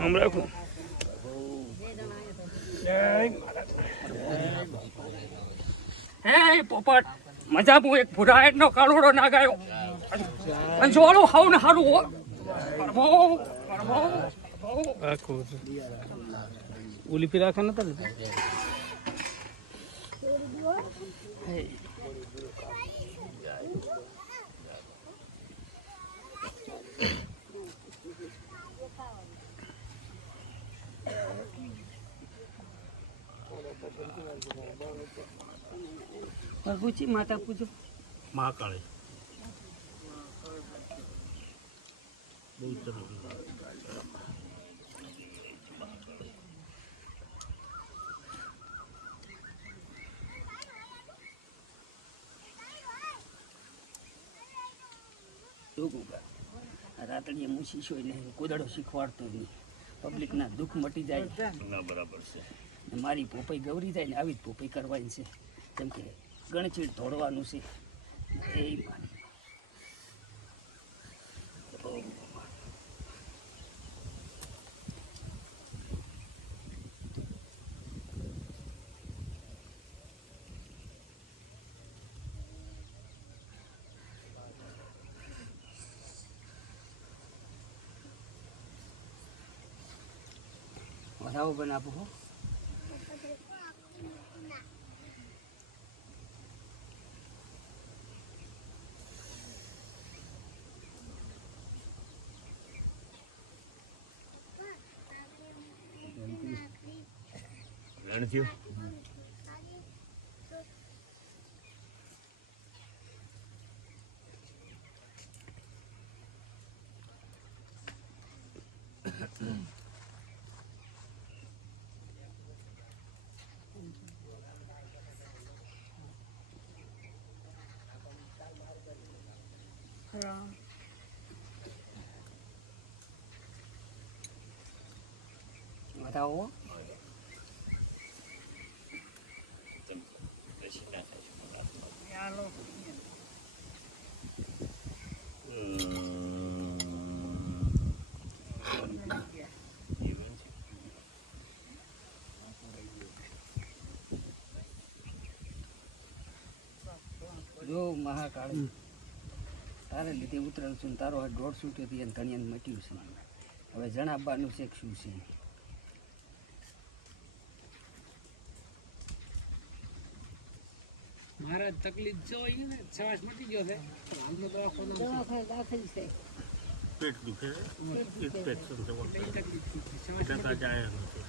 આમ રાખો. હે પોપટ મજા હું એક ભુરાયટ નો કાળોડો ના ગયો અને જોડું હાવ ને હારું હો. ઓલી ફી રાખા. નતા ને પ્રભુજી માતા પૂજો મહાકાળી બહુ સરસ જો ગોગા આ હું મૂછી છો કોદડો શીખવાડતો નહીં. પબ્લિકના દુઃખ મટી જાય. ના બરાબર છે. મારી પોપાઈ ગૌરી જાય ને આવી જ પોપાઈ કરવાની છે. કેમ કે ગણચીડ ધોડવાનું છે. એ માને. વધાવો બનાવો હો રણજીવ વધાવો હો. જો મહાકાળ, તારે લીધે ઉતરેલ છું તારો દોઢ સૂટેથી ઘણી ધણિયાને મટ્યું છે હવે જણાવવાનું છે શું છે મારા તકલીફ જો હોય ને છવાશ મટી ગયો છે. હાલ તો દવાખાના પેટ દુખે? પેટ થઈ છે. તાજા આયા નથી.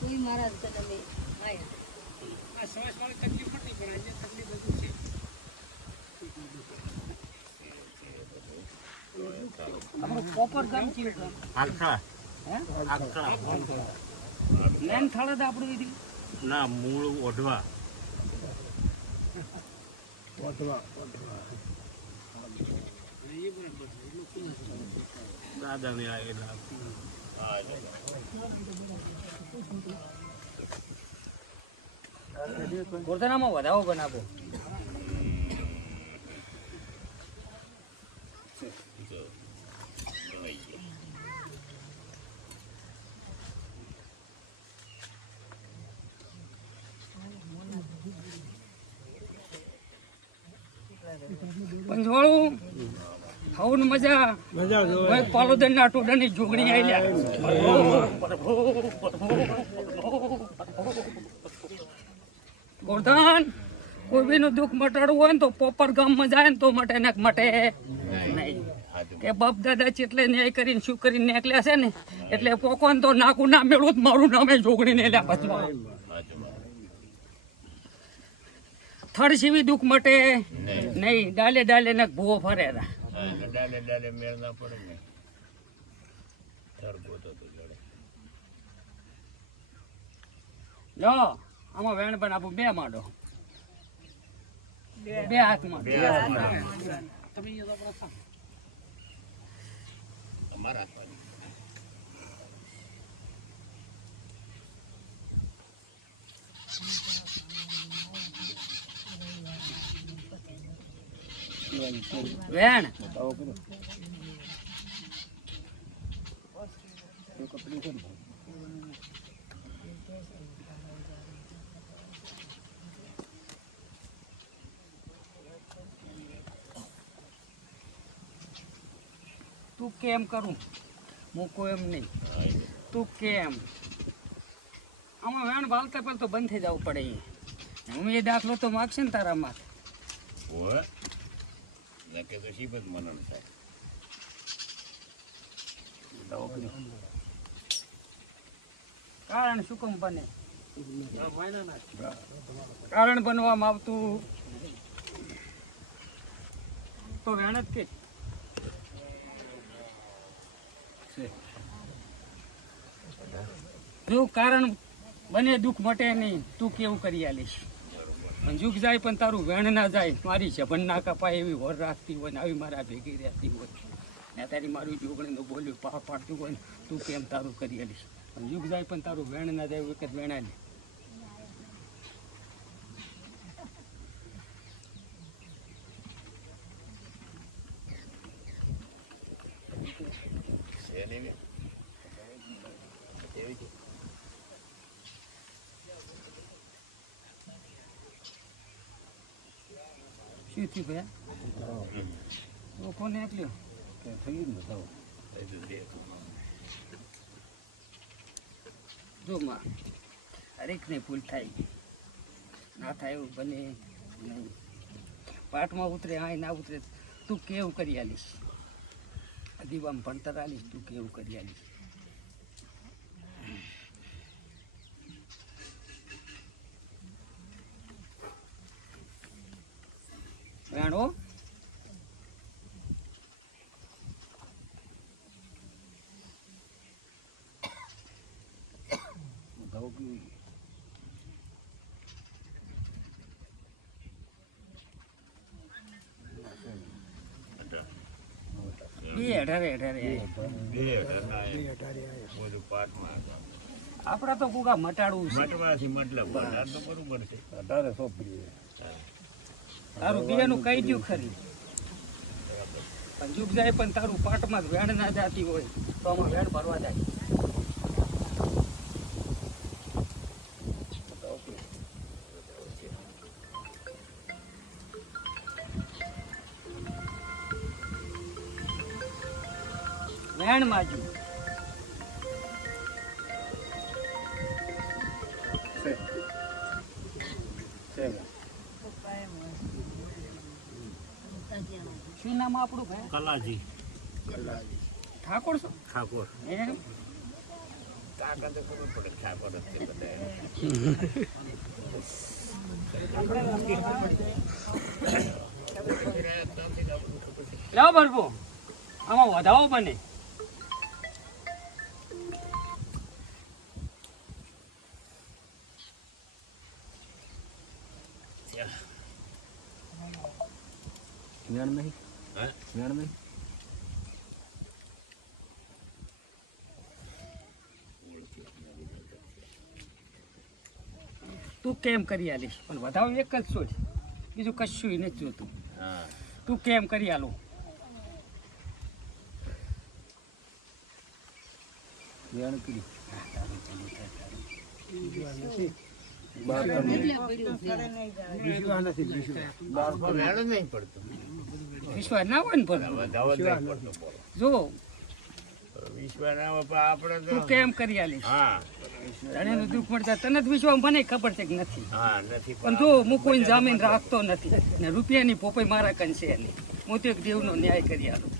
કોઈ મહારાજ કદમે આ વાળી તકલીફ પણ આજે તકલીફ હજુ છે. આપણું પોપર ગામ ચીયું આખા. હે? આખા. મેન થાળ આપણું ના મૂળ ઓઢવા. ઓઢવા. દાદાને આવેલા ગોરધનામાં વધાવો બનાવો. મજા મજા ભાઈ પાલોદન ના ટોડાની જોગણી આઈ ગોરધન કોઈ નું દુઃખ મટાડવું હોય ને તો પોપર ગામમાં જાય ને તો મટે ને મટે. નહીં કે બાપ દાદા ચેટલે ન્યાય કરીને શું કરીને નીકળ્યા છે ને એટલે પોકોન તો નાકું ના મેળવું તો મારું નામે જોગણી ને લ્યા પચવા થડ સીવી દુઃખ મટે. નહીં ડાલે ડાલે ને ભૂવો ફરે રા. ડાલે ડાલે મેળ ના પડે ને. તડકો તો તો જડે. જો આમાં વેણ પણ આપું બે માંડો. બે. હાથમાં. તમે અહીંયા તો આપણા તમારા હાથમાં વેણ. તું કેમ કરું? મૂકો એમ નહીં. તું કેમ? આમાં વેણ બાલતા પહેલા તો બંધ થઈ જવું પડે હું એ દાખલો તો માગશે ને તારા માથે. નકે તો શીબત મનન થાય કારણ સુકમ બને કારણ બનવામાં આવતું. તો વેણ જ કે. જો કારણ બને દુઃખ મટે નહીં તું કેવું કરી આલીશ? જુગ જાય પણ તારું વેણ ના જાય. મારી જબન ના કપાય એવી હોર રાખતી હોય ને આવી મારા ભેગી રહેતી હોય. ને તારી મારું જોગણીનું બોલ્યું પા પાડતું હોય ને, તું કેમ તારું કરી આલીશ? યુગ જાય પણ તારું વેણ ના જાય, એક જ વેણા લે છે નહીં ને? એવી છે. તો કોને દેખ. જો માં હરેકને ભૂલ થાય. ના થાય એવું બને નહીં. પાઠમાં ઉતરે આય ના ઉતરે તું કેવું કરી આલીશ? દીવામાં ભણતર આલીશ તું કેવું કરી આલીશ? રાણો. અઢારે અઢારે. આપડા તો કોકા મટાડવું છે. મટવાથી મતલબ આ તો બરોબર છે. તારું બીજાનું કહી દઉં ખરી. પણ જુગ જાય પણ તારું પાટમાં વેણ ના જાતી હોય, તો આમાં વેણ ભરવા જાય. વેણ માજુ નામ આપણું ભાઈ? કલાજી. ઠાકોર છો? ઠાકોર. એમ કાકા તો ખબર પડે ઠાકોર જ છે બધા લાવો બરફો. આમાં વધાવો બને. હા? તું કેમ કરી આલીશ પણ વધારે એક જ સોચ બીજું કશું નથી જોતું. તું કેમ કરી આલો? બાર નહીં પડતું. વિશ્વાસ ના હોય ને પણ વધાવો જ નહીં પડતો બોલો. જો વિશ્વાસ ના હોય આપણે તું કેમ કરી આલીશ? હા. ધણીનું દુઃખ મળતા તને વિશ્વાસ મને ખબર છે કે નથી. હા નથી પણ જો હું કોઈ જામીન રાખતો નથી ને રૂપિયાની પોપાઈ મારા કન છે નહીં હું તો એક દેવનો ન્યાય કરી આલું.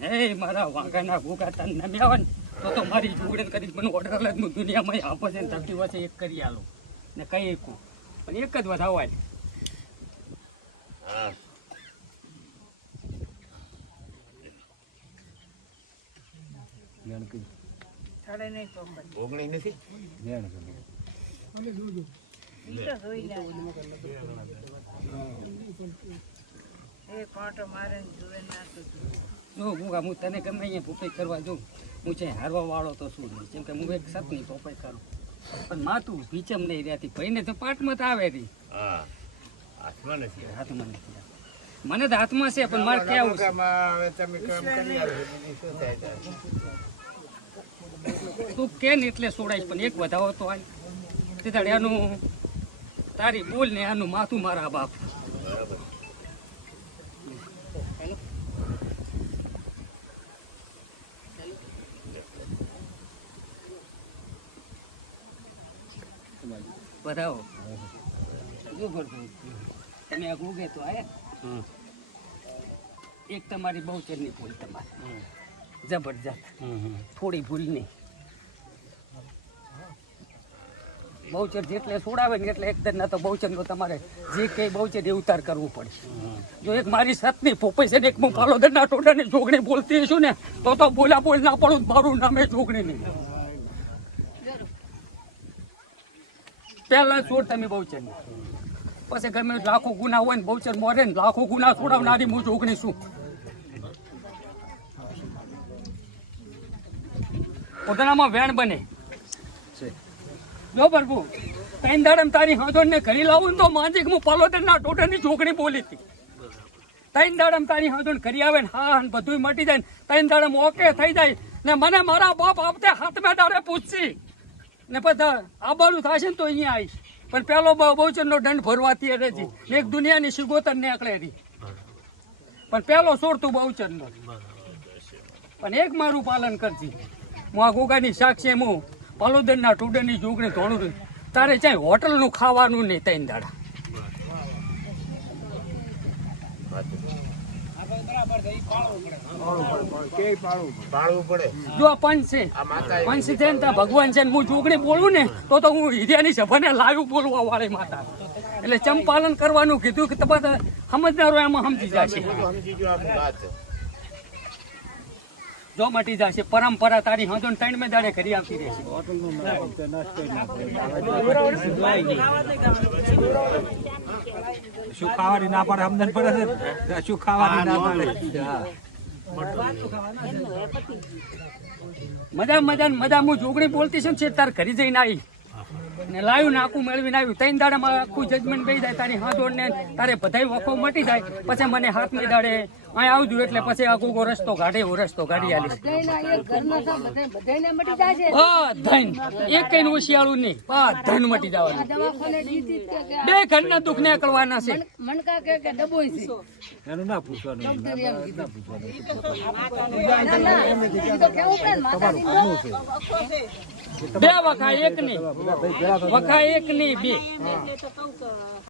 એ મારા વાંગાના ભૂખા તન નમ્યા હોય ને તો તો મારી જોડે કરી મને ઓર્ડર લે હું દુનિયામાં આપો છે ને ધરતી વચ્ચે એક કરી આલું. ને કઈ એકું. પણ એક જ વધાવવા ઓગણી નથી? હું તને ગમે અહીંયા પોપાઈ કરવા જાઉં હું છે હારવા વાળો તો શું નહીં. કેમ કે હું એક સતની પોપાઈ કરું. પણ માતું ભીચમ નહીં રહેતી. ભાઈને તો પાટમાં તો આવે રહી હા. હાથમાં નથી. હાથમાં નથી મને તો હાથમાં છે પણ મારે કેવું શું? તું કે ને એટલે સોડાઈશ પણ એક વધાવો તો આય. તે આનું તારી બોલ ને આનું માથું મારા બાપ. બરાબર. વધાવો. જો ભરભૂર. તમે આ ગોગે તો એક તમારી બહુ ચેરની ભૂલ તમારી. જબરજસ્ત. થોડી ભૂલ નહીં. બહુચર જેટલે છોડાવે ને એટલે એકદમ ના તો બહુચરનો તમારે જે કઈ બહુચર એ ઉતાર કરવું પડે. જો એક મારી સાથની પોપઈ છે ને એક હું પાલોદરના ટોડાની જોગણી બોલતી છું ને તો તો બોલા બોલ ના પડું મારું નામે જોગણી નહીં. પહેલા છોડ તમે બહુચર પછી ગમે લાખો ગુના હોય ને બહુચર મોરે ને લાખો ગુના છોડાવનારી હું જોગણી છું પોતાનામાં વેણ બને. જો પ્રભુ ત્રણ દાડમ તારી હાથોડ ને ઘરી લાવું ને તો માંજીક હું પાલોદર ના ટોટરની છોકરી બોલી હતી. ત્રણ દાડમ તારી હાથોડ ઘરી આવે ને હા ને બધું મટી જાય ને ત્રણ દાડમ ઓકે થઈ જાય ને મને મારા બાપ આપતે હાથમાં દાડે પૂછશી. ને પછી આબારું થશે ને તો અહીંયા આવીશ. પણ પેલો બહુચર નો દંડ ભરવાતી નથી એક દુનિયાની શિગોતર નીકળે રહી પણ પેલો સોર તું બહુચર નો પણ એક મારું પાલન કરજી. હું આ ગોગાની સાક્ષી હું પાલોદરના ટુડનની જોગણી ધોણું છું. તારે ચાય હોટલનું ખાવાનું નહીં તૈન દાડા. જો આ પંચ છે આ માતા પંચ છે ને ભગવાન છે હું જોગણી બોલું ને તો તો હું હિરિયાની સભાને લાવ્યું બોલવા વાળી માતા. એટલે ચંપાલન કરવાનું કીધું કે તમે સમજદારો એમાં સમજી જશે. બધું સમજી જો મટી જશે પરંપરા તારી ને ત્રણ મેં દાડે ઘરી આવતી રહેશે શું ખાવાની ના પડે સમજણ પડે છે? શું ખાવાની ના પડે? મજા મજા મજા હું જોગણી બોલતી છું ને છે તાર ઘરે જઈને આવી. ને લાવ્યું ને આખું મેળવીને આવ્યું. ત્રણ દાડામાં આખું જજમેન્ટ બેસી જાય. તારી હાથ ને તારે બધાય વખો મટી જાય. પછી મને હાથ નહીં દાડે અહીં આવજો એટલે પછી આ ગોગો રસ્તો કાઢે એવો રસ્તો કાઢી આલી. એક ઘરના સા બધાય- બધાયને મટી જાય છે? ધન. એક કઈ ઓશિયાળું નહીં. ધન મટી જવાનું. બે ઘરના દુઃખ ને છે. મણકા કે કે ડબોય છે? એનું ના પૂછવાનું ડોક્ટરે એમ ના, ના, ને, બે વખા એક નહીં વખા એક નહીં બે.